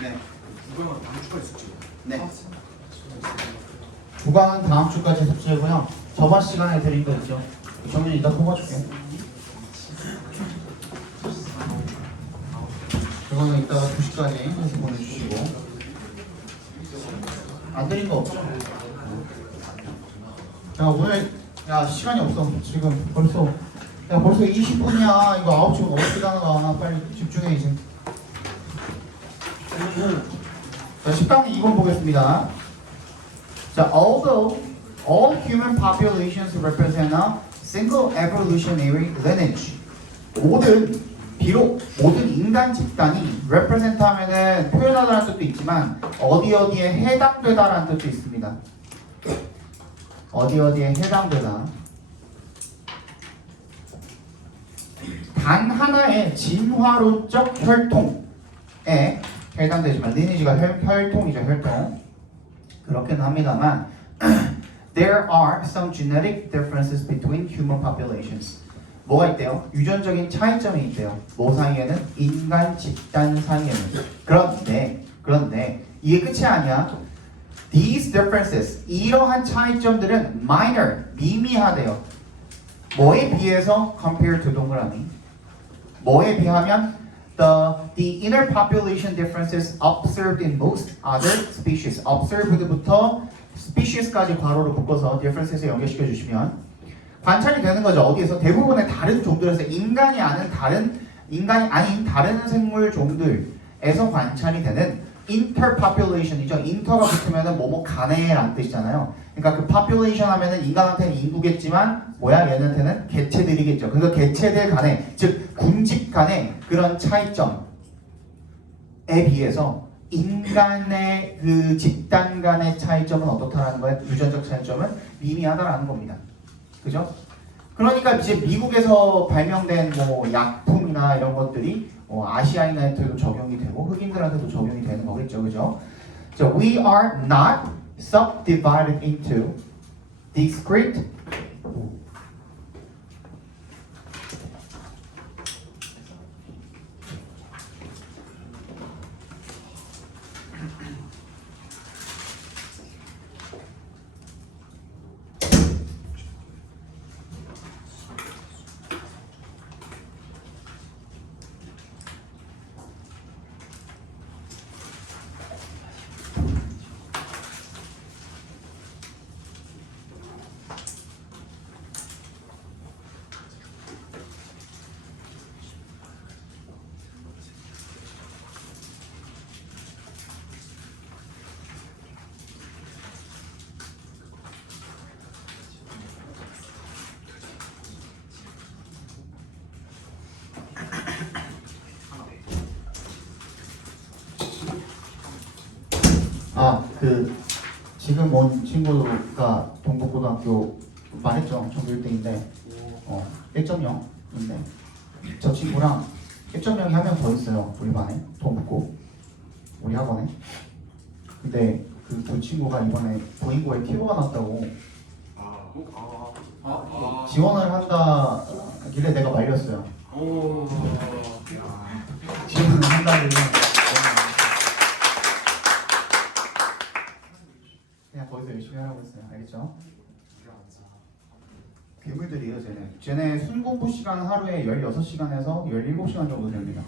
네. 구강은 다음 주가 있었죠. 네. 구강은 다음 주까지 숙제고요. 저번 시간에 드린 거 있죠? 정리 이따 뽑아줄게. 그거는 이따가 2시까지 해서 보내주시고. 안 드린 거 없죠? 야 오늘 야 시간이 없어. 지금 벌써 20분이야. 이거 9시 어떻게 가나가. 빨리 집중해 이제. 자, 10강 2번 보겠습니다. 자, although all human populations represent a single evolutionary lineage. 비록 모든 인간 집단이 represent 하면은 표현하다라는 뜻도 있지만 어디에 해당되다라는 뜻도 있습니다. 어디에 해당되다. 단 하나의 진화론적 혈통에 해당되지만 리니지가 혈통이죠. 혈통. 그렇게는 합니다만 There are some genetic differences between human populations. 뭐가 있대요? 유전적인 차이점이 있대요. 뭐 사이에는? 인간 집단 사이에는. 그런데 이게 끝이 아니야. These differences, 이러한 차이점들은 minor, 미미하대요. 뭐에 비해서 compared to 동그라미? 뭐에 비하면 The inner population differences observed in most other species. observed부터 species까지 괄호로 묶어서 differences에 연결시켜 주시면 관찰이 되는 거죠. 어디에서? 대부분의 다른 종들에서 인간이 아닌 다른 생물 종들에서 관찰이 되는 interpopulation이죠. inter가 붙으면은 뭐뭐 간에라는 뜻이잖아요. 그러니까 그 population 하면은 인간한테는 인구겠지만 얘네한테는 개체들이겠죠. 그러니까 개체들 간에, 즉 군집 간의 그런 차이점에 비해서 인간의 그 집단 간의 차이점은 어떻다라는 거예요? 유전적 차이점은 미미하다라는 겁니다. 그죠? 그러니까 이제 미국에서 발명된 뭐 약품이나 이런 것들이 아시아인한테도 적용이 되고 흑인들한테도 적용이 되는 거겠죠. 그죠? So we are not subdivided into discrete 지금 온 친구가 동국고등학교 말했죠. 전교 1등인데 1.0인데 저 친구랑 1.0이 한 명 더 있어요. 우리 반에 동국고 우리 학원에. 근데 그 두 친구가 이번에 도인고에 티오가 났다고 지원을 한다길래 내가 말렸어요. 지원을 한다길래 그냥 거기서 열심히 하라고 했어요. 알겠죠? 괴물들이에요. 쟤네 순공부 시간 하루에 16시간에서 17시간 정도 됩니다.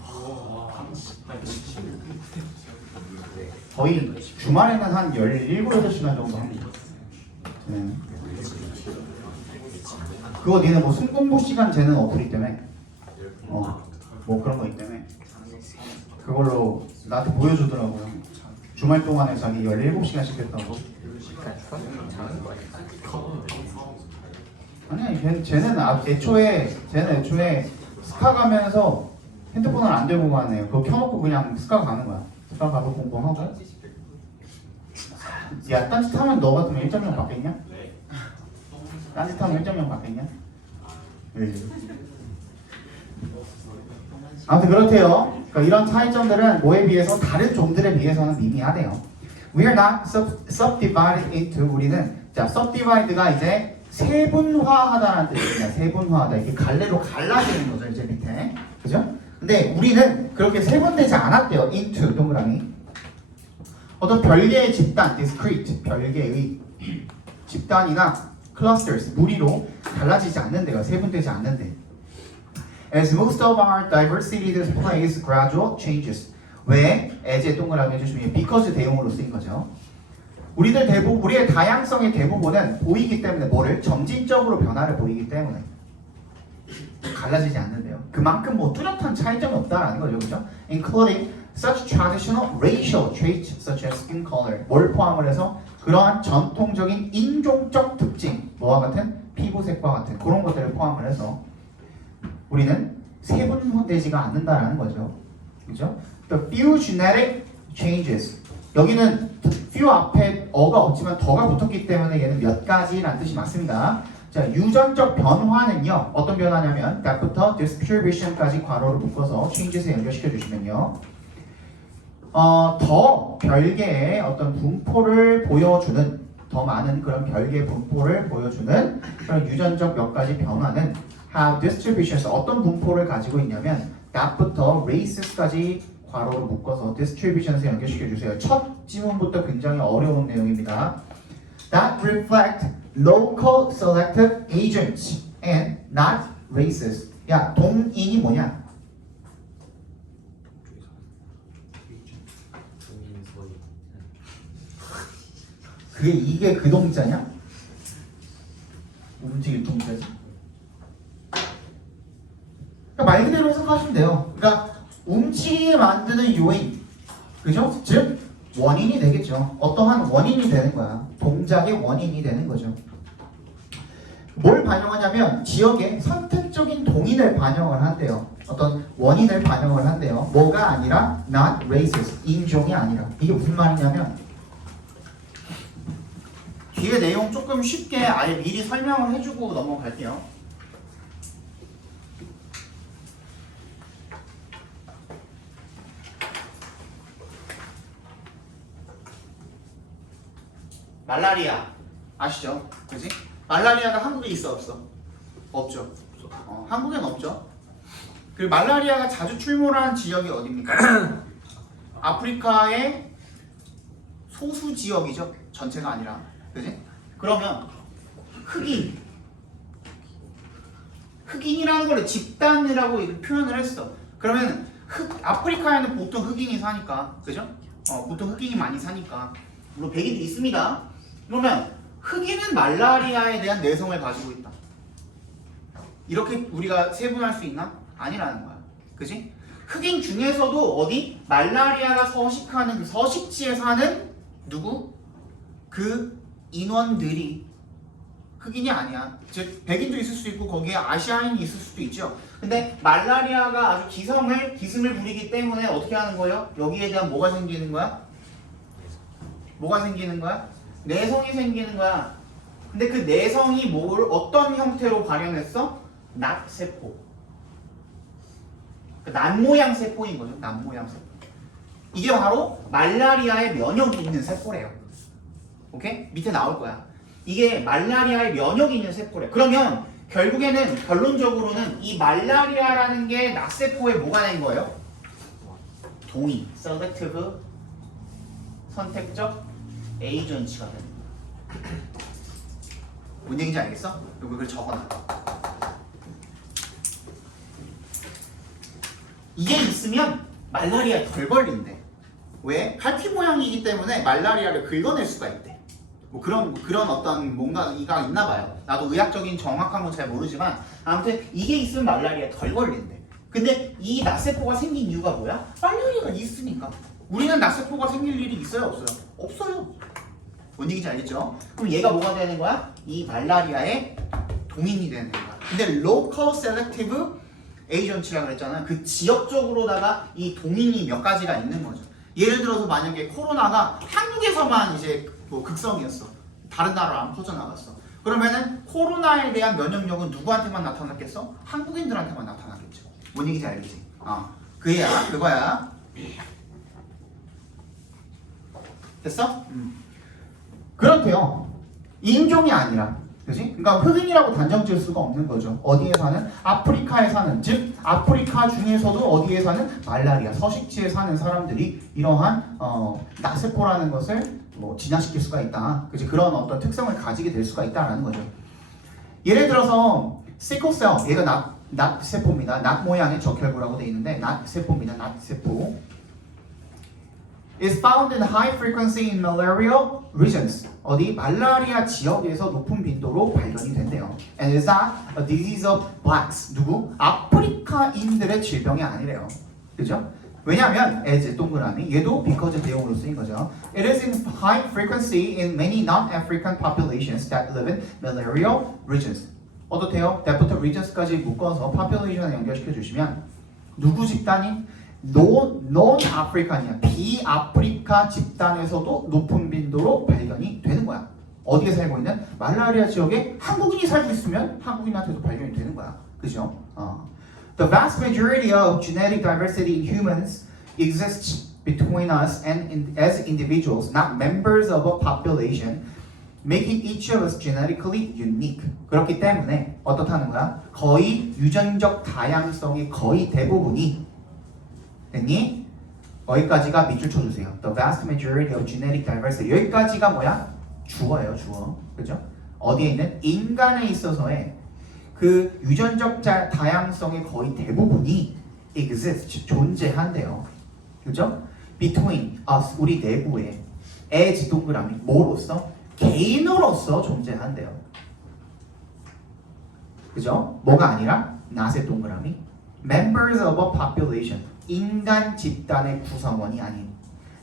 거의 주말에는 한 17, 8시간 정도 합니다. 그거 니네 뭐 순공부 시간 쟤는 어플이 때문에 뭐 그런 거 있기 때문에 그걸로 나한테 보여주더라고요. 주말 동안에 자기 17시간씩 했다고. 아니, 쟤는 애초에 스카 가면서 핸드폰을 안 들고 가네요. 그거 켜놓고 그냥 스카 가는 거야. 스카 가서 공부하고. 야, 딴짓하면 너 같으면 1.0 받겠냐? 딴짓하면 1.0 받겠냐? 네. 아무튼 그렇대요. 그러니까 이런 차이점들은 뭐에 비해서 다른 종들에 비해서는 미미하대요. We are not subdivided into 우리는 자 subdivide가 이제 세분화하다라는 뜻입니다. 세분화하다 이게 갈래로 갈라지는 거죠 이제 밑에 그죠? 근데 우리는 그렇게 세분되지 않았대요. into 동그라미 어떤 별개의 집단 discrete 별개의 집단이나 clusters 무리로 갈라지지 않는데요. 세분되지 않는데. As most of our diversity displays gradual changes. 왜? as의 동그라미 해주시면 because 대용으로 쓰인 거죠. 우리의 다양성의 대부분은 보이기 때문에 뭐를 점진적으로 변화를 보이기 때문에 갈라지지 않는데요. 그만큼 뭐 뚜렷한 차이점이 없다라는 거죠, 그죠? Including such traditional racial traits such as skin color. 뭘 포함을 해서 그러한 전통적인 인종적 특징, 뭐와 같은 피부색과 같은 그런 것들을 포함을 해서 우리는 세분되지가 않는다라는 거죠, 그죠? The few genetic changes. 여기는 few 앞에 어가 없지만 더가 붙었기 때문에 얘는 몇 가지라는 뜻이 맞습니다. 자, 유전적 변화는요. 어떤 변화냐면 that부터 distribution까지 괄호를 묶어서 changes에 연결시켜 주시면요. 더 별개의 어떤 분포를 보여주는 더 많은 그런 별개의 분포를 보여주는 그런 유전적 몇 가지 변화는 have distributions 어떤 분포를 가지고 있냐면 that부터 races까지 괄호로 묶어서 distributions에 연결시켜 주세요. 첫 지문부터 굉장히 어려운 내용입니다. That reflect local selective agents and not races. 야, 동인이 뭐냐? 이게 그 동자냐? 움직일 동자지. 그러니까 말 그대로 해석하시면 돼요. 그러니까 움직이게 만드는 요인, 그죠? 즉 원인이 되겠죠. 어떠한 원인이 되는 거야. 동작의 원인이 되는 거죠. 뭘 반영하냐면 지역의 선택적인 동인을 반영을 한대요. 어떤 원인을 반영을 한대요. 뭐가 아니라 not races, 인종이 아니라. 이게 무슨 말이냐면 뒤에 내용 조금 쉽게 아예 미리 설명을 해주고 넘어갈게요. 말라리아 아시죠? 그지? 말라리아가 한국에 있어 없어? 없죠. 한국엔 없죠. 그리고 말라리아가 자주 출몰하는 지역이 어디입니까? 아프리카의 소수 지역이죠. 전체가 아니라. 그지? 그러면 흑인이라는 걸 집단이라고 표현을 했어. 그러면 아프리카에는 보통 흑인이 사니까, 그죠? 보통 흑인이 많이 사니까. 물론 백인도 있습니다. 그러면 흑인은 말라리아에 대한 내성을 가지고 있다. 이렇게 우리가 세분할 수 있나? 아니라는 거야. 그지? 흑인 중에서도 어디? 말라리아가 서식하는 그 서식지에 사는 누구? 그 인원들이 흑인이 아니야. 즉 백인도 있을 수 있고 거기에 아시아인이 있을 수도 있죠. 근데 말라리아가 아주 기승을 부리기 때문에 어떻게 하는 거예요? 여기에 대한 뭐가 생기는 거야? 뭐가 생기는 거야? 내성이 생기는 거야. 근데 그 내성이 뭘 어떤 형태로 발현했어? 낫세포. 그 낫모양 세포인 거죠. 낫모양 세포. 이게 바로 말라리아의 면역이 있는 세포래요. 오케이? 밑에 나올 거야. 이게 말라리아의 면역이 있는 세포래. 그러면 결국에는 결론적으로는 이 말라리아라는 게 낫세포에 뭐가 된 거예요? 동의, selective, 선택적 에이전시가 되는 거야. 뭔 얘기인지 알겠어? 여기 그걸 적어놔. 이게 있으면 말라리아에 덜 걸린대. 왜? 갈피 모양이기 때문에 말라리아를 긁어낼 수가 있대. 뭐 그런 어떤 뭔가가 있나 봐요. 나도 의학적인 정확한 건 잘 모르지만 아무튼 이게 있으면 말라리아에 덜 걸린대. 근데 이 낫세포가 생긴 이유가 뭐야? 말라리아가 있으니까. 우리는 낫세포가 생길 일이 있어요? 없어요? 없어요. 뭔 얘기인지 알겠죠? 그럼 얘가 뭐가 되는 거야? 이 말라리아의 동인이 되는 거야. 근데 local selective agent라고 그랬잖아. 그 지역적으로다가 이 동인이 몇 가지가 있는 거죠. 예를 들어서 만약에 코로나가 한국에서만 이제 뭐 극성이었어. 다른 나라로 안 퍼져나갔어. 그러면은 코로나에 대한 면역력은 누구한테만 나타났겠어? 한국인들한테만 나타났겠죠. 뭔 얘기인지 알겠지? 그거야. 됐어? 그렇대요. 인종이 아니라. 그지? 그러니까 흑인이라고 단정 지을 수가 없는 거죠. 어디에 사는? 아프리카에 사는, 즉 아프리카 중에서도 어디에 사는? 말라리아, 서식지에 사는 사람들이 이러한 나세포라는 것을 뭐 진화시킬 수가 있다. 그지? 그런 어떤 특성을 가지게 될 수가 있다라는 거죠. 예를 들어서 시클셀, 얘가 낫 세포입니다. 낫 모양의 적혈구라고 되어 있는데 낫 세포입니다. 낫 세포. is found in high frequency in malarial regions. 어디 말라리아 지역에서 높은 빈도로 발견이 된대요. And is that a disease of blacks? 누구? 아프리카인들의 질병이 아니래요. 그죠? 왜냐하면 as 동그라미 얘도 because 대용으로 쓰인 거죠. It is in high frequency in many non-African populations that live in malarial regions. 어떻대요? that부터 regions까지 묶어서 population에 연결시켜 주시면 누구 집단이? non-아프리칸이야. 비아프리카 집단에서도 높은 빈도로 발견이 되는 거야. 어디에 살고 있는? 말라리아 지역에 한국인이 살고 있으면 한국인한테도 발견이 되는 거야. 그죠? The vast majority of genetic diversity in humans exists between us and as individuals, not members of a population, making each of us genetically unique. 그렇기 때문에 어떻다는 거야? 거의 유전적 다양성의 거의 대부분이 됐니? 여기까지가 밑줄 쳐주세요. The vast majority of genetic diversity. 여기까지가 뭐야? 주어예요, 주어. 그죠? 어디에 있는? 인간에 있어서의 그 유전적 다양성의 거의 대부분이 exist, 존재한대요. 그죠? Between us, 우리 내부에 as 동그라미, 뭐로서? 개인으로서 존재한대요. 그죠? 뭐가 아니라 not의 동그라미 members of a population, 인간 집단의 구성원이 아닌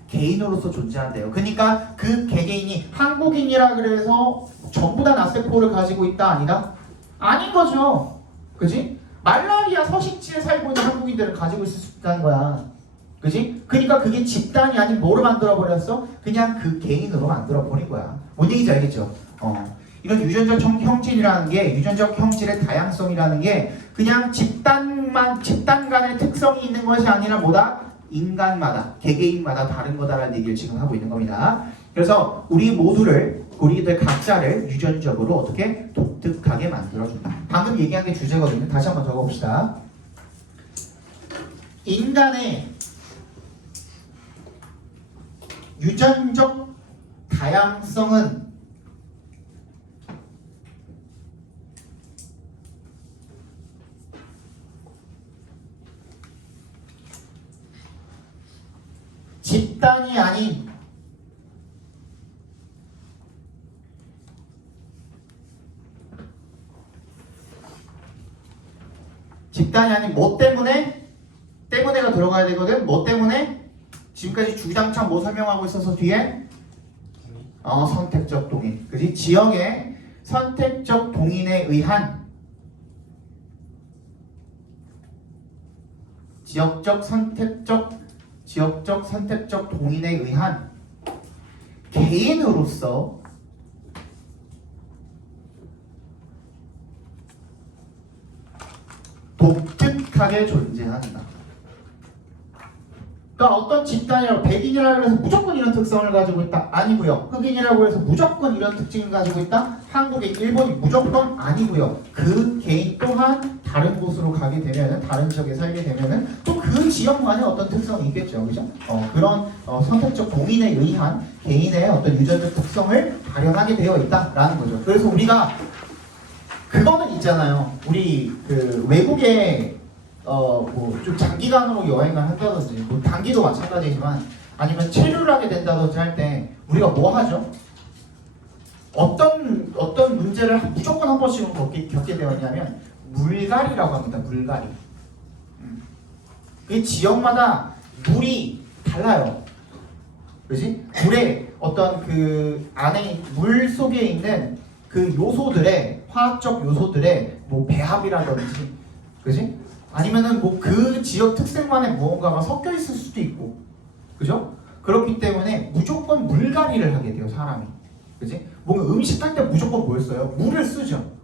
개인으로서 존재한대요. 그러니까 그 개개인이 한국인이라 그래서 전부 다 나세포를 가지고 있다 아니다? 아닌 거죠. 그지? 말라리아 서식지에 살고 있는 한국인들은 가지고 있을 수 있다는 거야. 그지? 그러니까 그게 집단이 아닌 뭐로 만들어버렸어? 그냥 그 개인으로 만들어버린 거야. 뭔 얘기인지 알겠죠? 이런 유전적 형질이라는 게, 유전적 형질의 다양성이라는 게 그냥 집단 간의 특성이 있는 것이 아니라 뭐다? 인간마다, 개개인마다 다른 거다라는 얘기를 지금 하고 있는 겁니다. 그래서 우리들 각자를 유전적으로 어떻게 독특하게 만들어준다. 방금 얘기한 게 주제거든요. 다시 한번 적어봅시다. 인간의 유전적 다양성은 집단이 아닌 뭐 때문에가 들어가야 되거든. 뭐 때문에? 지금까지 주장창 뭐 설명하고 있어서 뒤에 선택적 동인. 그지? 지역의 선택적 동인에 의한 지역적 선택적 동인에 의한 개인으로서 독특하게 존재한다. 그러니까 어떤 집단이라고 백인이라고 해서 무조건 이런 특성을 가지고 있다? 아니고요. 흑인이라고 해서 무조건 이런 특징을 가지고 있다? 한국인, 일본이 무조건 아니고요. 그 개인 또한 다른 곳으로 가게 되면은, 다른 지역에 살게 되면은 또 그 지역만의 어떤 특성이 있겠죠. 그죠? 그런 선택적 동인에 의한 개인의 어떤 유전적 특성을 발현하게 되어 있다라는 거죠. 그래서 우리가 그거는 있잖아요. 우리 그 외국에 뭐 좀 장기간으로 여행을 한다든지, 뭐 단기도 마찬가지지만 아니면 체류를 하게 된다든지 할 때 우리가 뭐 하죠? 어떤 문제를 무조건 한 번씩은 겪게 되었냐면 물갈이라고 합니다. 물갈이. 그 지역마다 물이 달라요. 그지? 물에 어떤 그 안에 물 속에 있는 그 요소들의 화학적 요소들의 뭐 배합이라든지, 그지? 아니면은 뭐 그 지역 특색만의 무언가가 섞여 있을 수도 있고, 그죠? 그렇기 때문에 무조건 물갈이를 하게 돼요, 사람이. 그지? 뭔가 음식 할 때 무조건 뭘 써요? 물을 쓰죠.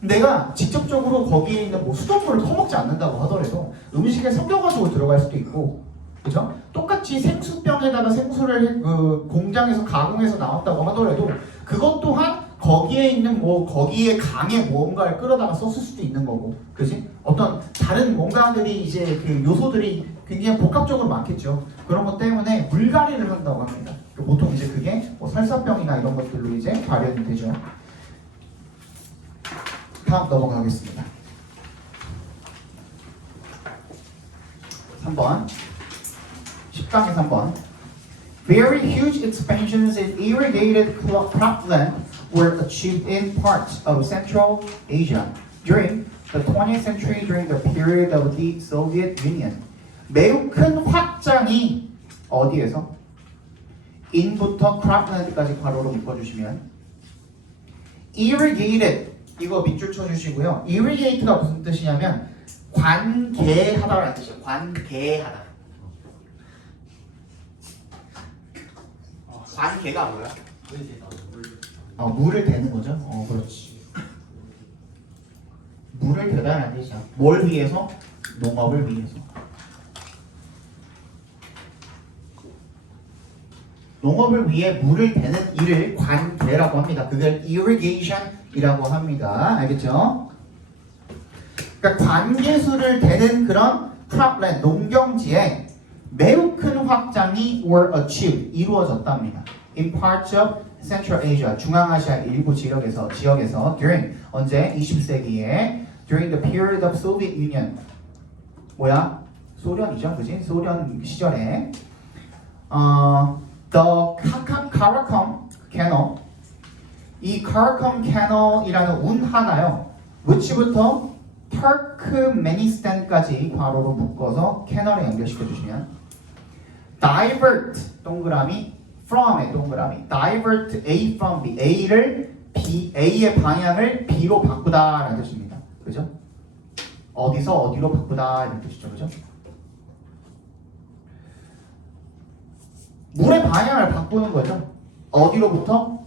내가 직접적으로 거기에 있는 뭐 수돗물을 퍼먹지 않는다고 하더라도 음식에 섞여가지고 들어갈 수도 있고, 그죠? 똑같이 똑같이 생수병에다가 생수를 공장에서 가공해서 나왔다고 하더라도 그것 또한 거기에 있는 거기에 강에 뭔가를 끌어다가 썼을 수도 있는 거고, 그지? 어떤 다른 뭔가들이 이제 그 요소들이 굉장히 복합적으로 많겠죠. 그런 것 때문에 물갈이를 한다고 합니다. 보통 이제 그게 뭐 설사병이나 이런 것들로 이제 발현이 되죠. 다음 넘어가겠습니다. 3번 10강의 3번 Very huge expansions in irrigated cropland were achieved in parts of Central Asia during the 20th century during the period of the Soviet Union. 매우 큰 확장이 어디에서? in부터 cropland까지 괄호로 묶어주시면 irrigated 이거 밑줄 쳐주시고요. irrigate가 무슨 뜻이냐면 관계하다라는 뜻이에요. 관계하다. 관계가 뭐야? 물을 대는 거죠. 그렇지. 물을 대다라는 뜻이야. 뭘 위해서? 농업을 위해서. 농업을 위해 물을 대는 일을 관계라고 합니다. 그걸 irrigation이라고 합니다. 알겠죠? 그러니까 관계수를 대는 그런 cropland, 농경지에 매우 큰 확장이 were achieved, 이루어졌답니다. In parts of Central Asia, 중앙아시아 일부 지역에서 during, 언제? 20세기에 during the period of Soviet Union, 뭐야? 소련이죠, 그지? 소련 시절에 the Karakum Canal, 이 Karakum Canal이라는 운하나요? which부터 터크메니스탄까지 괄호로 묶어서 캐널에 연결시켜 주시면 divert 동그라미 from의 동그라미 divert A from B, A를 B, A의 방향을 B로 바꾸다라는 뜻입니다. 그죠? 어디서 어디로 바꾸다 이런 뜻이죠. 그죠? 물의 방향을 바꾸는 거죠. 어디로부터?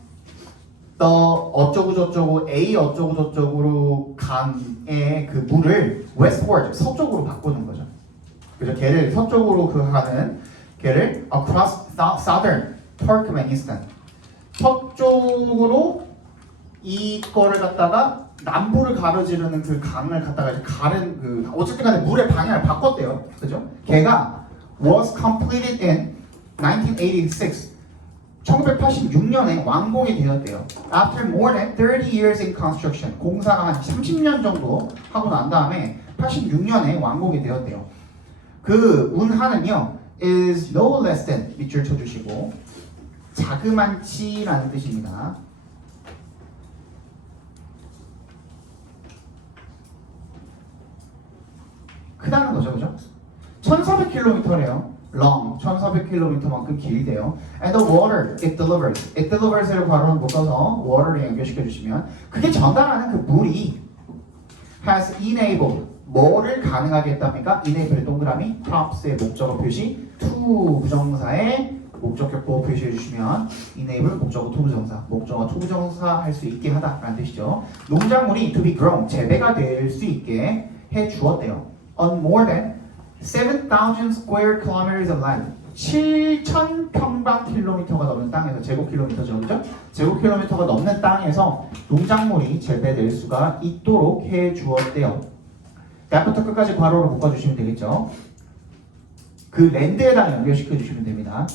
어쩌고 저쩌고 A 어쩌고 저쩌고로 강의 그 물을 westward 서쪽으로 바꾸는 거죠. 그죠? 걔를 서쪽으로 가는 걔를 across southern Turkmenistan 서쪽으로 이거를 갖다가 남부를 가로지르는 그 강을 갖다가 이제 가른 그 어쨌든 간에 물의 방향을 바꿨대요. 그죠? 걔가 was completed in 1986 1986년에 완공이 되었대요. After more than 30 years in construction, 공사가 한 30년 정도 하고 난 다음에 86년에 완공이 되었대요. 그 운하는요, is no less than 밑줄 쳐주시고 자그만치라는 뜻입니다. 크다는 거죠, 그죠? 1,400km래요. long, 1,400km만큼 길대요. And the water it delivers를 괄호로 묶어서 water를 연결시켜 주시면 그게 전달하는 그 물이 has enabled 뭐를 가능하게 했답니까? enable의 동그라미 props의 목적어 표시 to 부정사의 목적격보 표시해 주시면 enable 목적어 to 부정사 목적어 to 부정사 할 수 있게 하다라는 뜻이죠. 농작물이 to be grown 재배가 될 수 있게 해 주었대요. On more than 7,000 square kilometers of land 7,000평방킬로미터가 넘는 땅에서 제곱킬로미터죠, 그죠? 제곱킬로미터가 넘는 땅에서 농작물이 재배될 수가 있도록 해 주었대요. 앞부터 끝까지 괄호로 묶어주시면 되겠죠. 그 랜드에다 연결시켜 주시면 됩니다.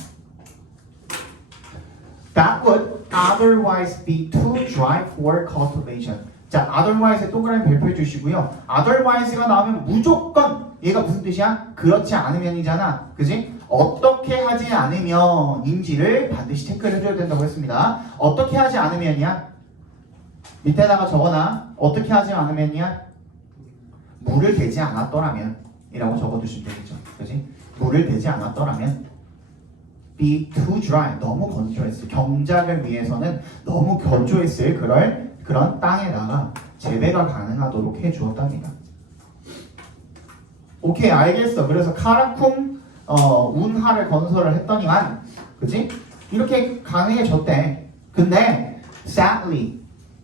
That would otherwise be too dry for cultivation. 자, otherwise에 동그라미 별표해 주시고요. otherwise가 나오면 무조건 얘가 무슨 뜻이야? 그렇지 않으면이잖아. 그지? 어떻게 하지 않으면인지를 반드시 체크를 해줘야 된다고 했습니다. 어떻게 하지 않으면이야? 밑에다가 적어놔. 어떻게 하지 않으면이야? 물을 대지 않았더라면 이라고 적어두시면 되겠죠. 그지? 물을 대지 않았더라면 be too dry. 너무 건조했을. 경작을 위해서는 너무 건조했을 그런 땅에다가 재배가 가능하도록 해주었답니다. 오케이, 알겠어. 그래서 카라쿰 운하를 건설을 했더니만, 그지? 이렇게 가능해졌대. 근데 sadly,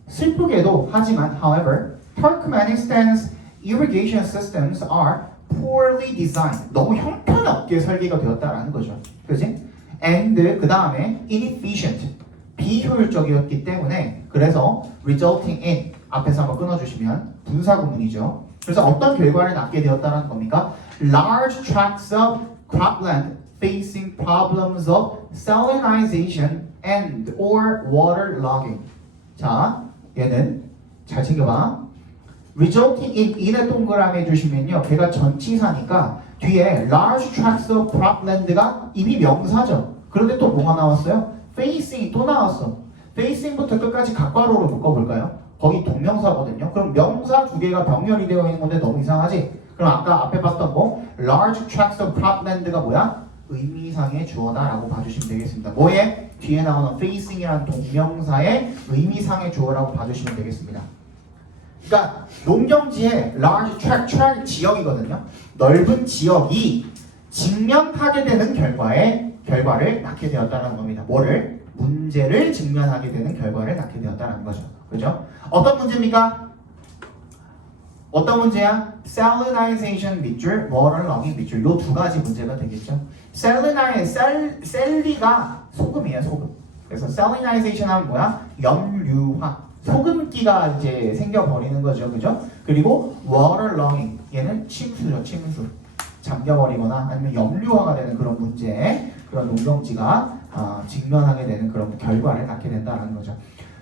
슬프게도 하지만, however, Turkmenistan's irrigation systems are poorly designed. 너무 형편없게 설계가 되었다라는 거죠. 그지? and 그 다음에 inefficient 비효율적이었기 때문에 그래서 resulting in 앞에서 한번 끊어주시면 분사구문이죠. 그래서 어떤 결과를 낳게 되었다는 겁니까? Large tracts of cropland facing problems of salinization and or waterlogging. 자, 얘는 잘 챙겨봐. resulting in in에 동그라미 해주시면요, 걔가 전치사니까 뒤에 large tracts of cropland가 이미 명사죠. 그런데 또 뭐가 나왔어요? facing 또 나왔어. facing부터 끝까지 각괄호로 묶어볼까요? 거기 동명사거든요. 그럼 명사 두 개가 병렬이 되어 있는 건데 너무 이상하지? 그럼 아까 앞에 봤던 뭐 large tracts of cropland가 뭐야? 의미상의 주어다라고 봐주시면 되겠습니다. 뭐에? 뒤에 나오는 facing이라는 동명사의 의미상의 주어라고 봐주시면 되겠습니다. 그러니까 농경지의 large tract 지역이거든요. 넓은 지역이 직면하게 되는 결과를 낳게 되었다는 겁니다. 뭐를? 문제를 직면하게 되는 결과를 낳게 되었다는 거죠. 그죠? 어떤 문제입니까? 어떤 문제야? salinization 밑줄, waterlogging 밑줄. 요 두 가지 문제가 되겠죠. 셀리가 소금이에요, 소금. 그래서 salinization 하면 뭐야? 염류화. 소금기가 이제 생겨버리는 거죠, 그죠? 그리고 waterlogging, 얘는 침수죠, 침수. 잠겨버리거나 아니면 염류화가 되는 그런 문제, 그런 농경지가 직면하게 되는 그런 결과를 낳게 된다는 거죠.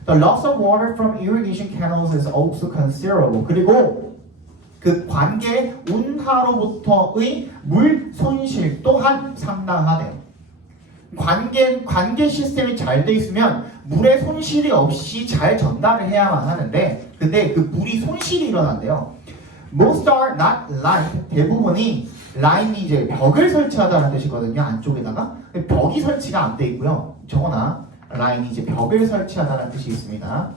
The loss of water from irrigation canals is also considerable. 그리고 그 관계 운하로부터의 물 손실 또한 상당하대요. 관계 시스템이 잘 돼 있으면 물의 손실이 없이 잘 전달을 해야만 하는데, 근데 그 물이 손실이 일어난대요. Most are not lined. 대부분이 라인이 이제 벽을 설치하다는 뜻이거든요. 안쪽에다가 벽이 설치가 안 돼 있고요. 저거나 라인이 이제 벽을 설치하다는 뜻이 있습니다.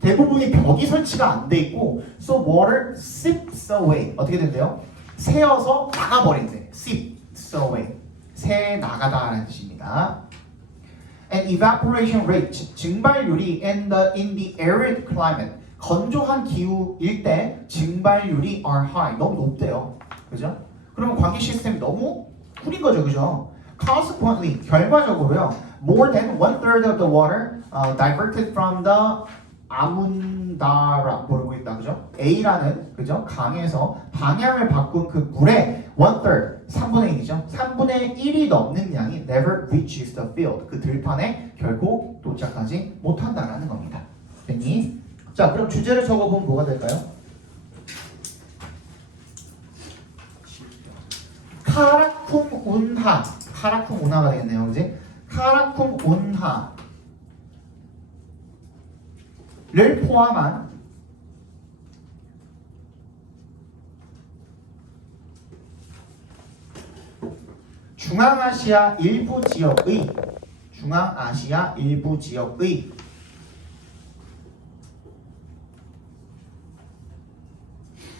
대부분이 벽이 설치가 안 돼 있고, so water seeps away. 어떻게 된대요? 새어서 나가버린대. seeps away. 새 나가다라는 뜻입니다. And evaporation rate, 증발률이 in the arid climate, 건조한 기후일 때 증발률이 are high, 너무 높대요. 그죠? 그러면 관계 시스템이 너무 쿨인 거죠, 그죠? Consequently, 결과적으로요, more than 1/3 of the water diverted from the 아문다라 모르고 있다, 그죠? A라는 그죠? 강에서 방향을 바꾼 그 물의 1/3, 3분의 1이죠. 3분의 1이 넘는 양이 never reaches the field. 그 들판에 결코 도착하지 못한다라는 겁니다. 됐니? 자, 그럼 주제를 적어보면 뭐가 될까요? 카라쿰 운하. 카라쿰 운하가 되겠네요, 그지? 카라쿰 운하 를 포함한 중앙아시아 일부 지역의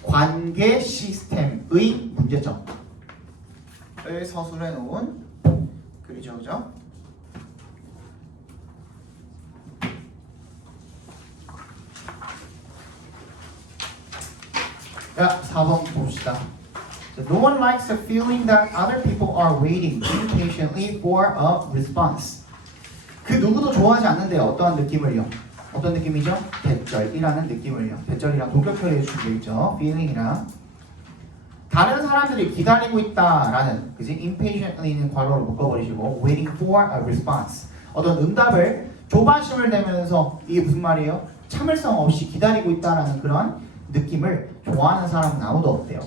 관계 시스템의 문제점을 서술해 놓은 글이죠, 그죠? 자, 4번 봅시다. No one likes the feeling that other people are waiting impatiently for a response. 그 누구도 좋아하지 않는데요. 어떠한 느낌을요? 어떤 느낌이죠? 대절이라는 느낌을요. 대절이랑 동격표를 해주시면 되겠죠. feeling이랑 다른 사람들이 기다리고 있다라는, 그지? impatiently는 괄호로 묶어버리시고 waiting for a response. 어떤 응답을 조바심을 내면서 이게 무슨 말이에요? 참을성 없이 기다리고 있다라는 그런 느낌을 좋아하는 사람은 아무도 없대요.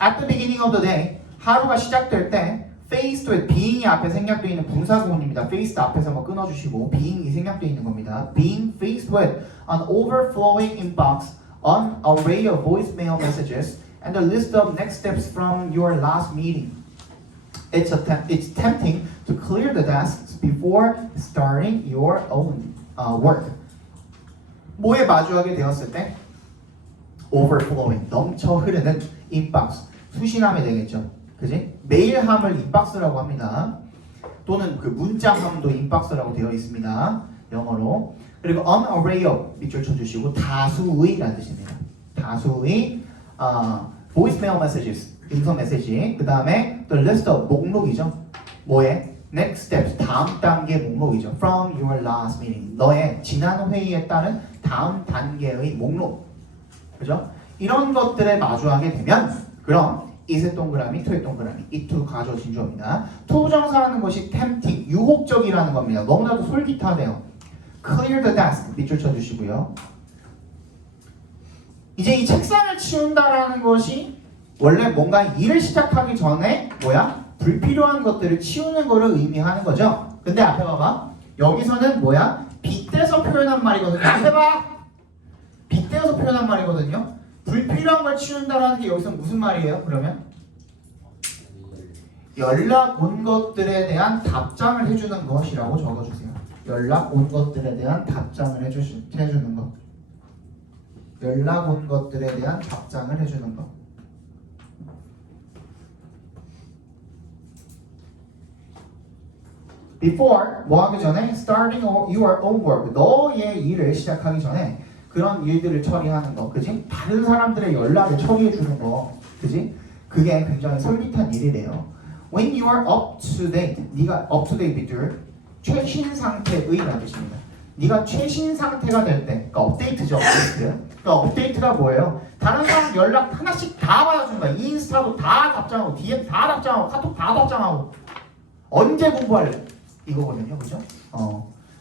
At the beginning of the day, 하루가 시작될 때 faced with being이 앞에 생략되어 있는 분사구문입니다. faced 앞에서 뭐 끊어주시고 being이 생략되어 있는 겁니다. being faced with an overflowing inbox, an array of voicemail messages, and a list of next steps from your last meeting. It's tempting to clear the desks before starting your own work. 뭐에 마주하게 되었을 때? overflowing, 넘쳐 흐르는 inbox, 수신함이 되겠죠. 그지? 메일함을 inbox라고 합니다. 또는 그 문자함도 inbox라고 되어 있습니다. 영어로. 그리고 an array of 밑줄 쳐주시고 다수의라는 뜻입니다. 다수의 voicemail messages, 음성 메시지. 그 다음에 the list of 목록이죠. 뭐에? next steps, 다음 단계 목록이죠. from your last meeting, 너의 지난 회의에 따른 다음 단계의 목록. 그죠? 이런 것들에 마주하게 되면 그럼 is의 동그라미, to의 동그라미, 이 to 가조 진주어입니다. to 부정사하는 것이 tempting, 유혹적이라는 겁니다. 너무나도 솔깃하네요. clear the desk, 밑줄 쳐주시고요. 이제 이 책상을 치운다라는 것이 원래 뭔가 일을 시작하기 전에 뭐야? 불필요한 것들을 치우는 거를 의미하는 거죠. 근데 앞에 봐봐. 여기서는 뭐야? 빗대서 표현한 말이거든요. 앞에 봐! 빗대서 표현한 말이거든요. 불필요한 걸 치운다라는 게 여기서 무슨 말이에요? 그러면 연락 온 것들에 대한 답장을 해주는 것이라고 적어주세요. 연락 온 것들에 대한 답장을 해주는 것. 연락 온 것들에 대한 답장을 해주는 것. Before, 뭐 하기 전에? Starting your own work. 너의 일을 시작하기 전에 그런 일들을 처리하는 거. 그지? 다른 사람들의 연락을 처리해주는 거. 그지? 그게 굉장히 솔깃한 일이래요. When you are up to date. 네가 up to date 밑줄. 최신 상태의라는 뜻입니다. 네가 최신 상태가 될 때. 그러니까 업데이트죠. 업데이트. 그러니까 업데이트가 뭐예요? 다른 사람 연락 하나씩 다 받아주는 거야. 인스타도 다 답장하고 DM 다 답장하고 카톡 다 답장하고 언제 공부할래? 이거거든요. 그죠?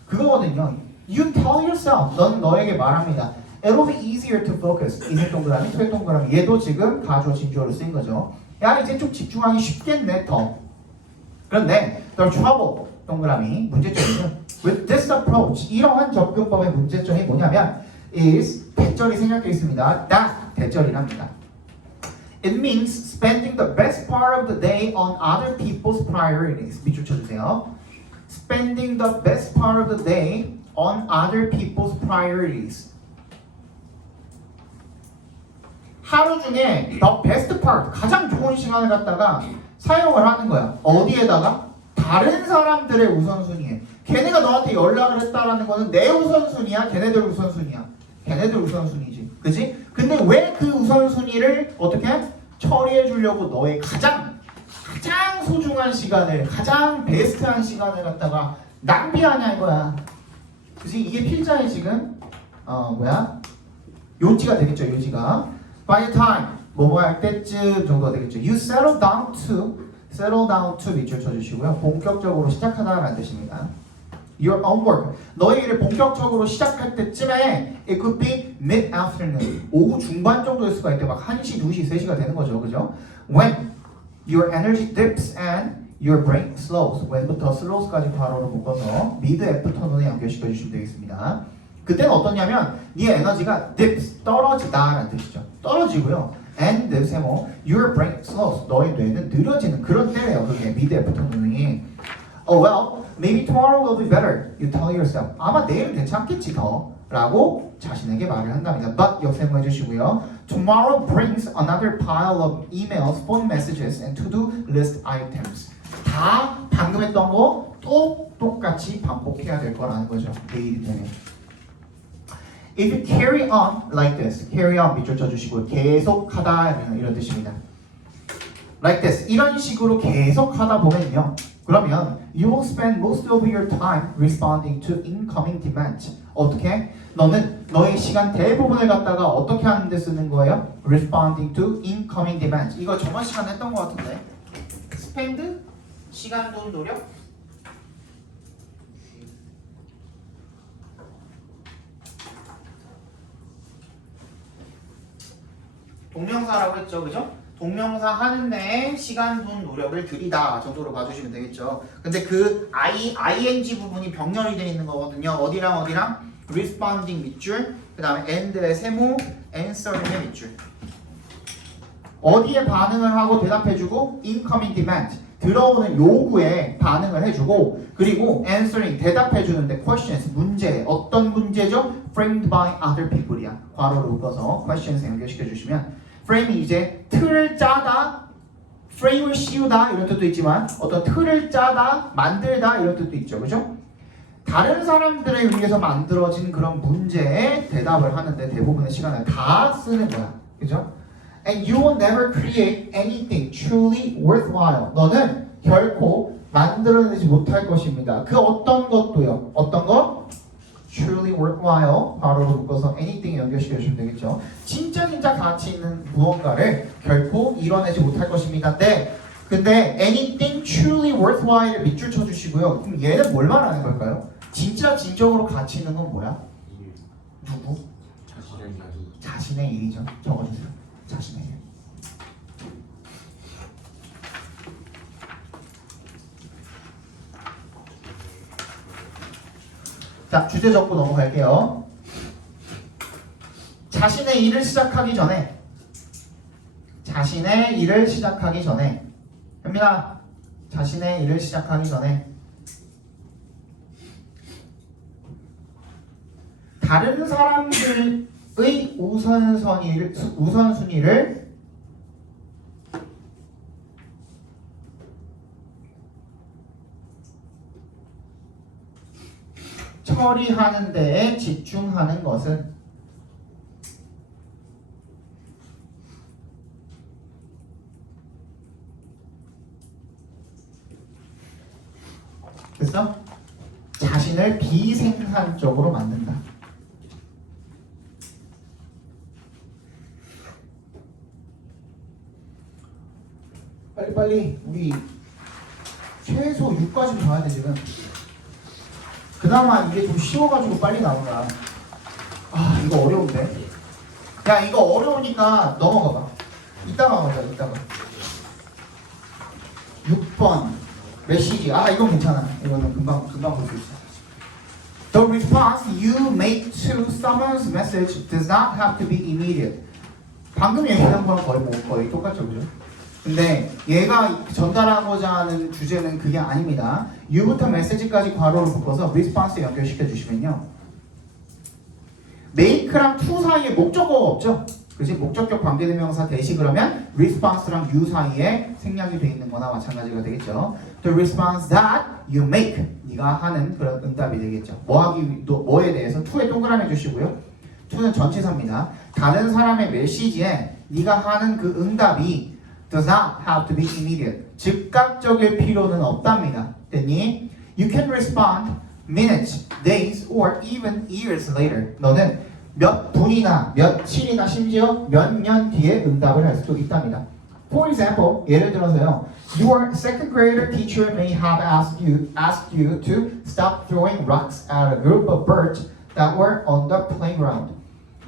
그거거든요. You tell yourself. 넌 너에게 말합니다. It'll be easier to focus. 이색 동그라미, 토의 동그라미. 얘도 지금 가주어 진주어로 쓰인 거죠. 야 이제 좀 집중하기 쉽겠네 더. 그런데 the trouble 동그라미 문제점이죠. With this approach 이러한 접근법의 문제점이 뭐냐면 is 대절이 생략되어 있습니다. that 대절이랍니다. It means spending the best part of the day on other people's priorities. 밑줄 쳐주세요. Spending the best part of the day on other people's priorities. 하루 중에 the best part, 가장 좋은 시간을 갖다가 사용을 하는 거야. 어디에다가? 다른 사람들의 우선순위에. 걔네가 너한테 연락을 했다라는 거는 내 우선순위야? 걔네들 우선순위야? 걔네들 우선순위지. 그치? 근데 왜 그 우선순위를 어떻게 처리해 주려고 너의 가장 소중한 시간을, 가장 베스트한 시간을 갖다가 낭비하냐 이거야. 그치? 이게 필자의 지금 요지가 되겠죠. 요지가 by the time 뭐뭐 할 때쯤 정도가 되겠죠. You settle down to 밑줄 쳐주시고요. 본격적으로 시작하다라는 뜻입니다. Your own work. 너의 일을 본격적으로 시작할 때쯤에 it could be mid-afternoon. 오후 중반 정도일 수가 있대. 막 1시, 2시, 3시가 되는 거죠. 그죠? When your energy dips and your brain slows. when부터 slows까지 괄호로 묶어서 mid afternoon에 연결시켜 주시면 되겠습니다. 그때는 어떠냐면 네 에너지가 dips, 떨어지다라는 뜻이죠. 떨어지고요. and 세모 your brain slows. 너의 뇌는 느려지는 그런 때예요. 그게 mid afternoon이. Oh well, maybe tomorrow will be better. You tell yourself. 아마 내일은 괜찮겠지 더 라고 자신에게 말을 한답니다. But 역세모 해주시고요. Tomorrow brings another pile of emails, phone messages, and to-do list items. 다 방금 했던 거 또 똑같이 반복해야 될 거라는 거죠. 내일이 되면. If you carry on like this, carry on 밑줄 쳐주시고 계속하다 이런 뜻입니다. Like this, 이런 식으로 계속하다 보면요. 그러면 you will spend most of your time responding to incoming demands. 어떻게? 너는 너의 시간 대부분을 갖다가 어떻게 하는데 쓰는 거예요? Responding to incoming demands. 이거 저번 시간에 했던 것 같은데. spend 시간, 돈, 노력. 동명사라고 했죠, 그죠? 동명사 하는데 시간, 돈, 노력을 들이다 정도로 봐주시면 되겠죠. 근데 그 ing 부분이 병렬이 되어 있는 거거든요. 어디랑 responding 밑줄, 그 다음에 and의 세모, answering의 밑줄. 어디에 반응을 하고 대답해주고 incoming demand, 들어오는 요구에 반응을 해주고, 그리고 answering, 대답해주는데 questions, 문제, 어떤 문제죠? framed by other people이야. 괄호로 묶어서 questions 연결시켜주시면 frame이 이제 틀을 짜다, frame을 씌우다 이런 뜻도 있지만 어떤 틀을 짜다, 만들다 이런 뜻도 있죠. 그죠? 다른 사람들에 의해서 만들어진 그런 문제에 대답을 하는데 대부분의 시간을 다 쓰는 거야. 그죠? And you will never create anything truly worthwhile. 너는 결코 만들어내지 못할 것입니다. 그 어떤 것도요. 어떤 것? Truly worthwhile. 바로로 묶어서 anything에 연결시켜 주시면 되겠죠. 진짜 가치 있는 무언가를 결코 이뤄내지 못할 것입니다. 네. 근데 anything truly worthwhile을 밑줄 쳐주시고요. 그럼 얘는 뭘 말하는 걸까요? 진짜 진정으로 가치 있는 건 뭐야? 누구? 자신의 일이죠. 적어주세요. 자신의 일. 자, 주제 적고 넘어갈게요. 자신의 일을 시작하기 전에 현민아, 자신의 일을 시작하기 전에 다른 사람들의 우선순위를 처리하는 데에 집중하는 것은 됐어? 자신을 비생산적으로 만든다. 빨리 우리 최소 6까지 봐야 돼 지금. 그나마 이게 좀 쉬워가지고 빨리 나오나. 아 이거 어려운데. 야 이거 어려우니까 넘어가봐. 이따가 가자 이따가. 6번 메시지. 아 이건 괜찮아. 이거는 금방 볼 수 있어. The response you make to someone's message does not have to be immediate. 방금 얘기한 거랑 거의 똑같죠, 그죠? 근데 얘가 전달하고자 하는 주제는 그게 아닙니다. you부터 메시지까지 괄호를 묶어서 response에 연결시켜 주시면요. make랑 to 사이에 목적어가 없죠? 그지? 목적격 관계대명사 대시 그러면 response랑 you 사이에 생략이 돼 있는 거나 마찬가지가 되겠죠. The response that you make. 네가 하는 그런 응답이 되겠죠. 뭐에 대해서 to에 동그라미 주시고요. to는 전치사입니다. 다른 사람의 메시지에 네가 하는 그 응답이 does not have to be immediate. 즉각적일 필요는 없답니다. 됐니? You can respond minutes, days, or even years later. 너는 몇 분이나 며칠이나 심지어 몇 년 뒤에 응답을 할 수도 있답니다. For example, 예를 들어서요. Your second grader teacher may have asked you to stop throwing rocks at a group of birds that were on the playground.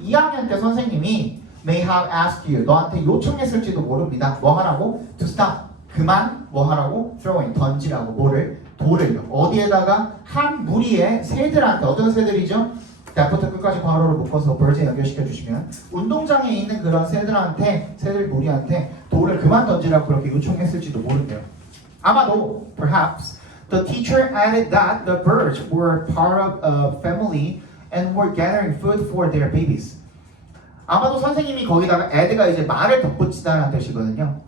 2학년 때 선생님이 may have asked you, 너한테 요청했을지도 모릅니다. 뭐 하라고? To stop, 그만 뭐 하라고? throwing, 던지라고 뭐를? 돌을요. 어디에다가? 한 무리의 새들한테, 어떤 새들이죠? that부터 끝까지 괄호를 묶어서 birds에 연결시켜 주시면 운동장에 있는 그런 새들 무리한테 돌을 그만 던지라고 그렇게 요청했을지도 모른대요. 아마도 perhaps the teacher added that the birds were part of a family and were gathering food for their babies. 아마도 선생님이 거기다가 add가 이제 말을 덧붙이다라는 뜻이거든요.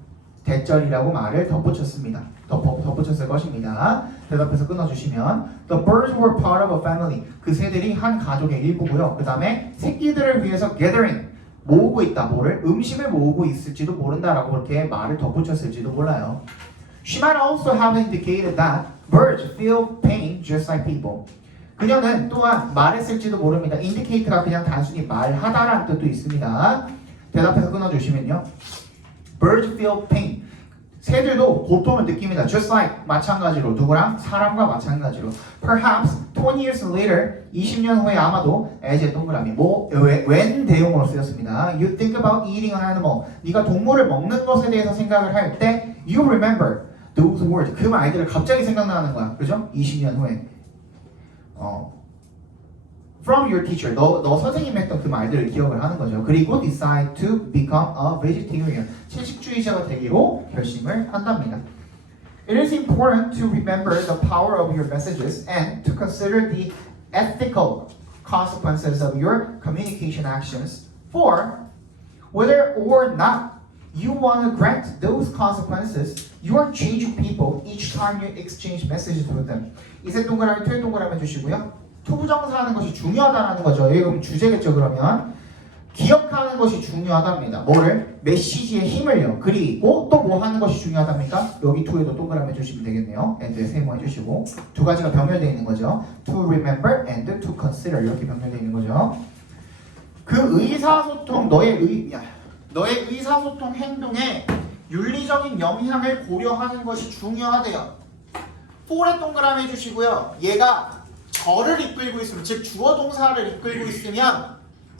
대절이라고 말을 덧붙였습니다. 덧붙였을 것입니다. 대답해서 끊어주시면 The birds were part of a family. 그 새들이 한 가족의 일부고요. 그 다음에 새끼들을 위해서 gathering, 모으고 있다. 뭐를? 음식을 모으고 있을지도 모른다라고 그렇게 말을 덧붙였을지도 몰라요. She might also have indicated that birds feel pain just like people. 그녀는 또한 말했을지도 모릅니다. indicate가 그냥 단순히 말하다라는 뜻도 있습니다. 대답해서 끊어주시면요. Birds feel pain. 새들도 고통을 느낍니다. Just like 마찬가지로 누구랑? 사람과 마찬가지로. Perhaps 20 years later 20년 후에 아마도 as의 동그라미 when 대용어로 쓰였습니다. You think about eating an animal. 네가 동물을 먹는 것에 대해서 생각을 할 때 you remember those words. 그 말들을 갑자기 생각나는 거야. 그죠? 20년 후에. From your teacher. 너 선생님이 했던 그 말들을 기억을 하는 거죠. 그리고 decide to become a vegetarian. 채식주의자가 되기로 결심을 한답니다. It is important to remember the power of your messages and to consider the ethical consequences of your communication actions. For whether or not you want to grant those consequences, you are changing people each time you exchange messages with them. 이세 동그라미, 투에 동그라미 주시고요. 투부정사 하는 것이 중요하다는 거죠. 여기 그럼 주제겠죠, 그러면. 기억하는 것이 중요하답니다. 뭐를? 메시지의 힘을요. 그리고 또 뭐 하는 것이 중요하답니까? 여기 to에도 동그라미 해주시면 되겠네요. and에 세모 해주시고 두 가지가 병렬되어 있는 거죠. to remember and to consider 이렇게 병렬되어 있는 거죠. 그 의사소통 너의 의사소통 행동에 윤리적인 영향을 고려하는 것이 중요하대요. for에 동그라미 해주시고요. 얘가 저를 이끌고 있으면 즉 주어 동사를 이끌고 있으면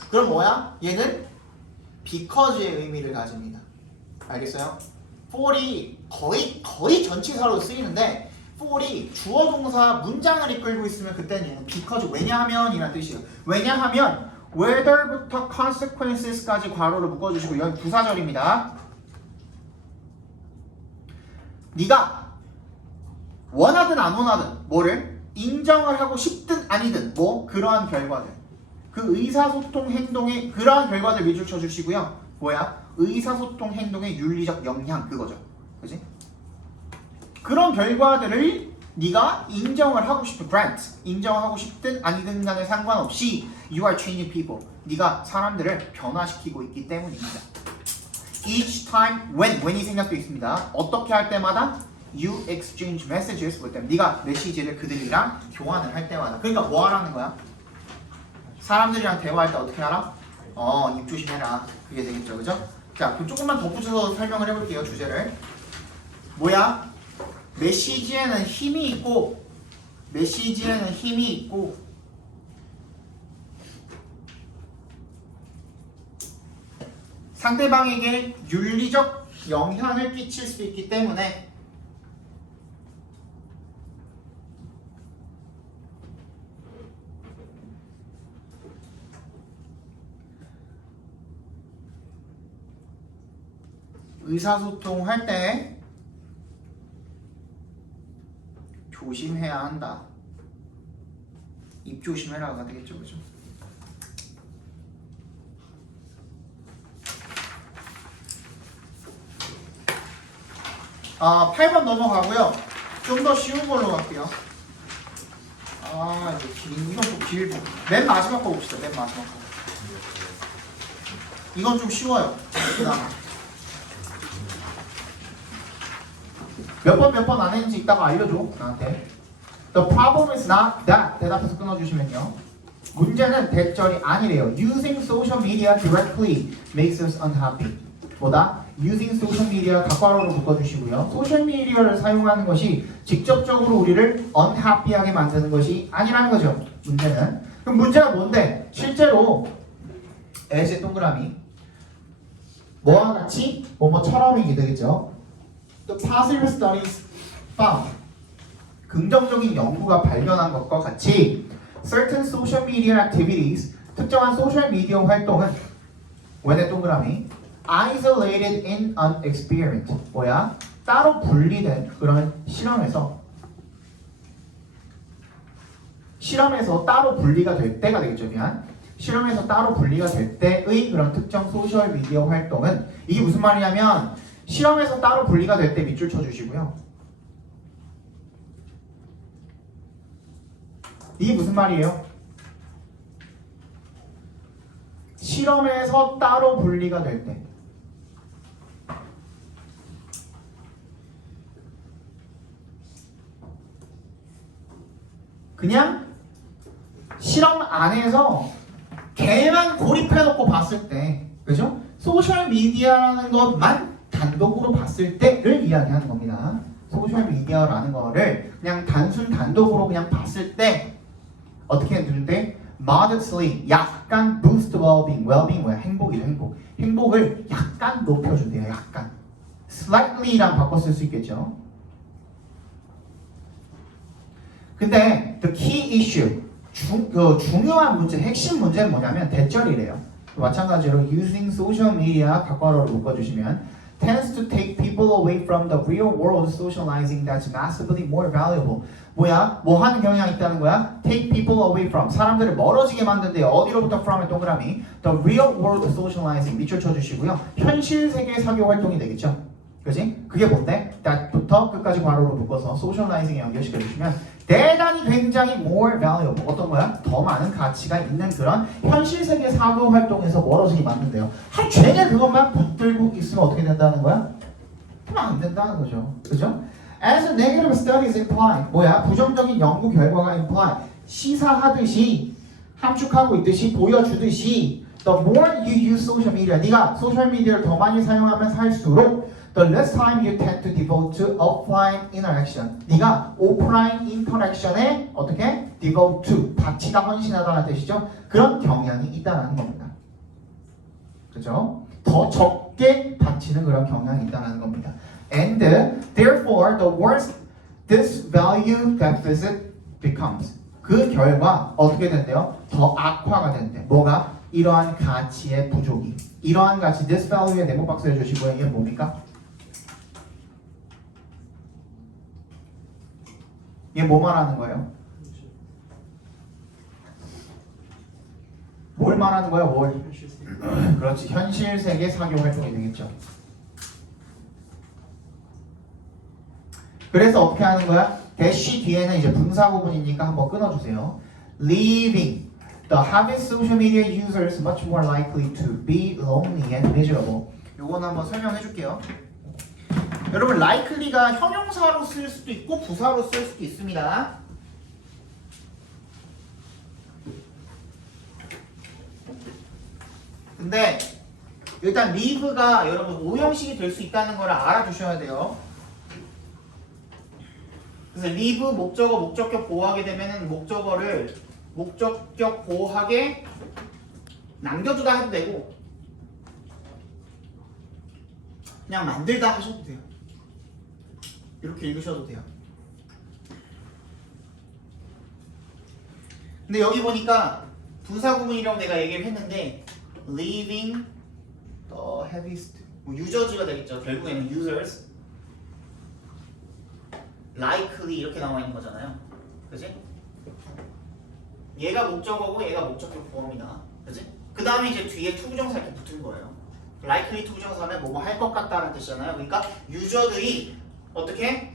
그럼 뭐야? 얘는 because의 의미를 가집니다. 알겠어요? for이 거의 전치사로 쓰이는데 for이 주어 동사 문장을 이끌고 있으면 그때는 얘는 because 왜냐하면 이란 뜻이에요. 왜냐하면 whether부터 consequences까지 괄호를 묶어주시고 여기 부사절입니다. 네가 원하든 안 원하든 뭐를 인정을 하고 싶든 아니든 뭐 그러한 결과들 그 의사소통 행동의 그러한 결과들 밑줄 쳐주시고요. 뭐야? 의사소통 행동의 윤리적 영향 그거죠. 그지? 그런 결과들을 네가 인정을 하고 싶은 grant 인정하고 싶든 아니든 간에 상관없이 you are changing people 네가 사람들을 변화시키고 있기 때문입니다. Each time when이 생략도 있습니다. 어떻게 할 때마다 you exchange messages with them 네가 메시지를 그들이랑 교환을 할 때마다 그러니까 뭐 하라는 거야? 사람들이랑 대화할 때 어떻게 하라? 입 조심해라 그게 되겠죠. 그죠? 자 그럼 조금만 덧붙여서 설명을 해볼게요. 주제를 뭐야? 메시지에는 힘이 있고 상대방에게 윤리적 영향을 끼칠 수 있기 때문에 의사소통할 때 조심해야 한다. 입 조심해라가 되겠죠, 그죠? 아, 8번 넘어가고요. 좀 더 쉬운 걸로 갈게요. 이건 좀 길고. 맨 마지막 거 봅시다. 맨 마지막 거. 이건 좀 쉬워요. 그다음. 몇 번 안 했는지 이따가 알려줘 나한테. The problem is not that 대답해서 끊어주시면요. 문제는 대절이 아니래요. Using social media directly makes us unhappy. 뭐다? Using social media 각괄호로 묶어주시고요. 소셜 미디어를 사용하는 것이 직접적으로 우리를 unhappy하게 만드는 것이 아니라는 거죠. 문제는. 그럼 문제가 뭔데? 실제로 S의 동그라미 뭐와 같이 뭐뭐처럼이게 되겠죠. The positive studies found 긍정적인 연구가 발견한 것과 같이 certain social media activities 특정한 소셜 미디어 활동은 when의 동그라미 isolated in an experiment 뭐야? 따로 분리된 그런 실험에서 따로 분리가 될 때가 되겠죠. 실험에서 따로 분리가 될 때의 그런 특정 소셜 미디어 활동은 이게 무슨 말이냐면 실험에서 따로 분리가 될 때 밑줄 쳐주시고요. 이게 무슨 말이에요? 실험에서 따로 분리가 될 때. 그냥 실험 안에서 걔만 고립해놓고 봤을 때, 그죠? 소셜 미디어라는 것만 단독으로 봤을 때를 이야기하는 겁니다. 소셜 미디어라는 거를 그냥 단독으로 그냥 봤을 때 어떻게 되는데 modestly 약간 boost well-being 뭐야? 행복이죠. 행복을 약간 높여준대요. 약간 slightly랑 바꿔 쓸 수 있겠죠. 근데 the key issue 중요한 문제, 핵심 문제는 뭐냐면 대절이래요. 마찬가지로 using social media 각괄호를 묶어주시면 tends to take people away from the real world socializing that's massively more valuable. 뭐야? 뭐 하는 경향이 있다는 거야? Take people away from 사람들을 멀어지게 만든대요. 어디로부터 from의 동그라미 the real world socializing 밑줄 쳐주시고요. 현실 세계 사교 활동이 되겠죠. 그지? 그게 뭔데? that부터 끝까지 괄호로 묶어서 socializing에 연결시켜 주시면 대단히 굉장히 more valuable. 어떤 거야? 더 많은 가치가 있는 그런 현실 세계 사고 활동에서 멀어지게 만든대요. 하루 종일 그것만 붙들고 있으면 어떻게 된다는 거야? 그럼 안 된다는 거죠. 그죠? As a negative studies imply. 뭐야? 부정적인 연구 결과가 imply. 시사하듯이, 함축하고 있듯이, 보여주듯이 the more you use social media. 네가 소셜미디어를 더 많이 사용하면 살수록 the less time you tend to devote to offline interaction. 네가 오프라인 인터랙션에 어떻게? devote to. 바치다, 헌신하다는 뜻이죠. 그런 경향이 있다는 겁니다. 그죠? 더 적게 바치는 그런 경향이 있다는 겁니다. And therefore, the worse this value deficit becomes. 그 결과 어떻게 된대요? 더 악화가 된대. 뭐가? 이러한 가치의 부족이. 이러한 가치, this value에 네모 박스 해주시고요. 이게 뭡니까? 이게 뭐 말하는 거예요? 뭘 말하는 거야? 뭘? 그렇지. 현실 세계 사교 활동이 되겠죠. 그래서 어떻게 하는 거야? 대시 뒤에는 이제 분사 구문이니까 한번 끊어주세요. Leaving the habit social media users much more likely to be lonely and miserable. 요거는 한번 설명해 줄게요. 여러분, likely가 형용사로 쓸 수도 있고 부사로 쓸 수도 있습니다. 근데 일단 leave가 여러분 오형식이 될 수 있다는 걸 알아두셔야 돼요. 그래서 leave 목적어 목적격 보호하게 되면은 목적어를 목적격 보호하게 남겨두다 해도 되고 그냥 만들다 하셔도 돼요. 이렇게 읽으셔도 돼요. 근데 여기 보니까 분사구문이라고 내가 얘기를 했는데 leaving the heaviest users가 되겠죠. 결국에는 users likely 이렇게 나와 있는 거잖아요. 그지? 얘가 목적어고 얘가 목적격 보호입니다. 그지? 그 다음에 이제 뒤에 투부정사 이렇게 붙은 거예요. likely 투부정사는 뭐뭐 할 것 같다는 뜻이잖아요. 그러니까 유저들이 어떻게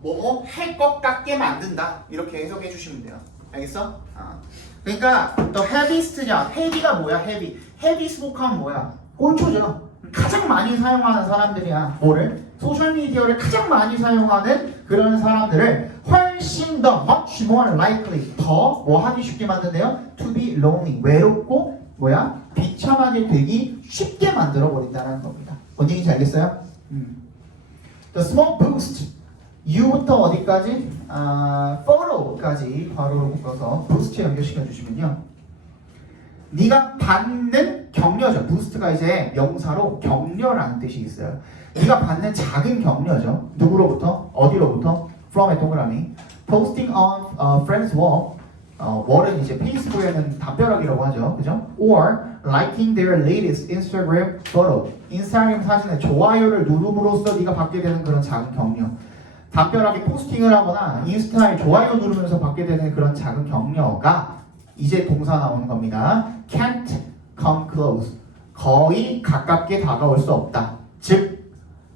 뭐뭐 할 것 같게 만든다. 이렇게 해석해 주시면 돼요. 알겠어? 그러니까 또 heaviest냐? heavy가 뭐야? heavy. heavy 스모크하면 뭐야? 꼴초죠. 가장 많이 사용하는 사람들이야. 뭐를? 소셜미디어를 가장 많이 사용하는 그런 사람들을 훨씬 더 much more likely 더 뭐 하기 쉽게 만든대요? to be lonely. 외롭고 뭐야? 비참하게 되기 쉽게 만들어 버린다는 겁니다. 뭔 얘기인지 알겠어요? The small boost. U부터 어디까지? photo까지 바로 묶어서 boost에 연결시켜 주시면요. 네가 받는 격려죠. boost가 이제 명사로 격려라는 뜻이 있어요. 네가 받는 작은 격려죠. 누구로부터? 어디로부터? from의 동그라미. posting on friend's wall. wall은 이제 페이스북에는 담벼락이라고 하죠. 그죠? or liking their latest Instagram photo. 인스타그램 사진에 좋아요를 누름으로써 네가 받게 되는 그런 작은 격려. 담벼락에 포스팅을 하거나 인스타에 좋아요 누르면서 받게 되는 그런 작은 격려가 이제 동사 나오는 겁니다. can't come close. 거의 가깝게 다가올 수 없다. 즉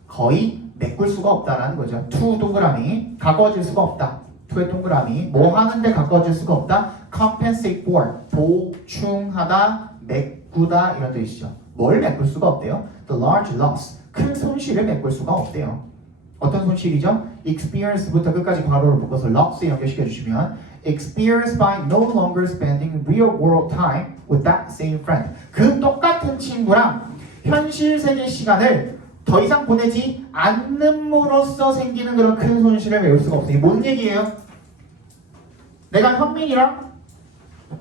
거의 메꿀 수가 없다라는 거죠. to 동그라미 가까워질 수가 없다. to의 동그라미 뭐 하는데 가까워질 수가 없다. compensate for 보충하다, 메꾸다 이런 뜻이죠. 뭘 메꿀 수가 없대요? the large loss 큰 손실을 메꿀 수가 없대요. 어떤 손실이죠? experience부터 끝까지 괄호를 묶어서 loss에 연결시켜 주시면 experienced by no longer spending real world time with that same friend. 그 똑같은 친구랑 현실 세계 시간을 더 이상 보내지 않음으로써 생기는 그런 큰 손실을 메울 수가 없어요. 이게 뭔 얘기예요? 내가 현민이랑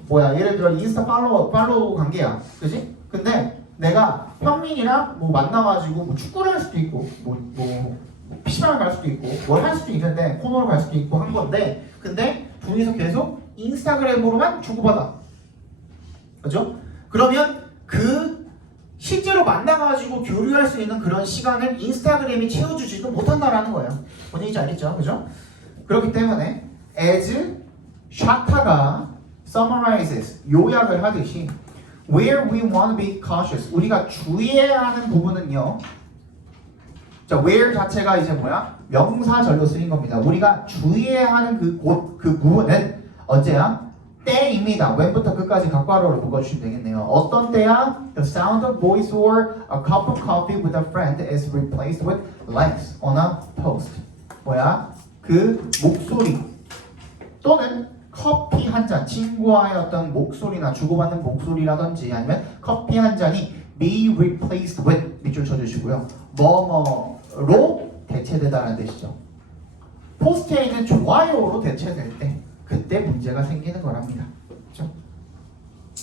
뭐야 예를 들어 인스타 팔로우 관계야. 그지? 근데 내가 현민이랑 뭐 만나가지고 뭐 축구를 할 수도 있고 뭐 PC방을 갈 수도 있고 뭘 할 수도 있는데 코너를 갈 수도 있고 한 건데 근데 둘이서 계속 인스타그램으로만 주고받아. 그죠? 그러면 그 실제로 만나가지고 교류할 수 있는 그런 시간을 인스타그램이 채워주지도 못한다라는 거예요. 뭔 얘기인지 알겠죠? 그죠? 그렇기 때문에 as 샤타가 summarizes 요약을 하듯이 where we want to be cautious 우리가 주의해야 하는 부분은요 자, where 자체가 이제 뭐야? 명사절로 쓰인 겁니다. 우리가 주의해야 하는 그 구문은 언제야? 때입니다. when부터 끝까지 각괄호로 묶어주시면 되겠네요. 어떤 때야? The sound of voice or a cup of coffee with a friend is replaced with legs on a post. 뭐야? 그 목소리 또는 커피 한 잔, 친구와의 어떤 목소리나 주고받는 목소리라든지 아니면 커피 한 잔이 be replaced with 밑줄 쳐주시고요. 뭐뭐로 대체되다라는 뜻이죠. 포스트에 있는 좋아요로 대체될 때 그때 문제가 생기는 거랍니다. 그렇죠?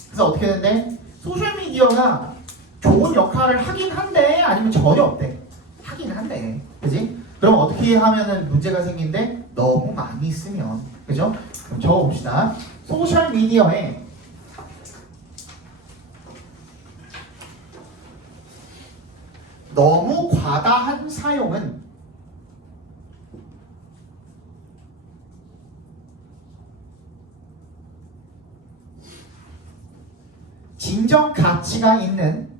그래서 어떻게 되는데 소셜미디어가 좋은 역할을 하긴 한데 아니면 전혀 없대. 하긴 한데. 그지? 그럼 어떻게 하면은 문제가 생긴데? 너무 많이 쓰면. 그죠? 그럼 적어봅시다. 소셜미디어에 너무 과다한 사용은 진정 가치가 있는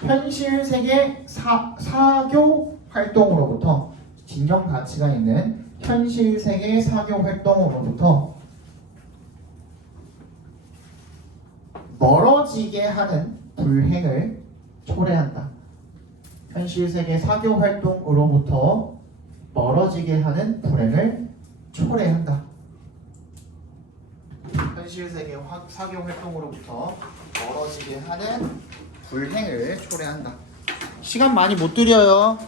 현실 세계 사교 활동으로부터 진정 가치가 있는 현실 세계 사교 활동으로부터 멀어지게 하는 불행을 초래한다. 현실 세계 사교 활동으로부터 멀어지게 하는 불행을 초래한다. 현실 세계 사교 활동으로부터 멀어지게 하는 불행을 초래한다. 시간 많이 못 들여요.